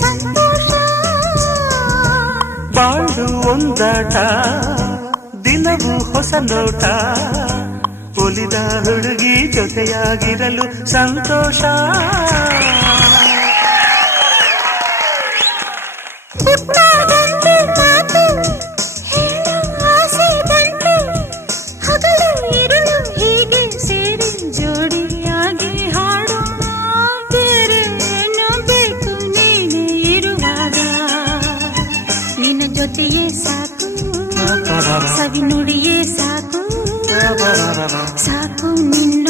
ಸಂತೋಷ. ಬಾಳು ಒಂದಾಟ, ದಿನವೂ ಹೊಸ ನೋಟ, ಒಲಿದ ಹುಡುಗಿ ಜೊತೆಯಾಗಿರಲು ಸಂತೋಷ. ಪುಟ್ಟದೊಂದು ಮಾತು ಹೇಳೋ ಆಸೆ ಬಂತು, ಹಗಲು ಇರುಳು ಹೀಗೆ ಸೇರಿ ಜೋಡಿಯಾಗಿ ಹಾಡೋಣ. ಬೇರೆ ಏನೋ ಬೇಕು ನೀನೇ ಇರುವಾಗ, ನಿನ್ನ ಜೊತೆಯೇ ಸಾಕು, ಸವಿ ನುಡಿಯೇ ಸಾಕು, ಸಾಕು ನಿನ್ನ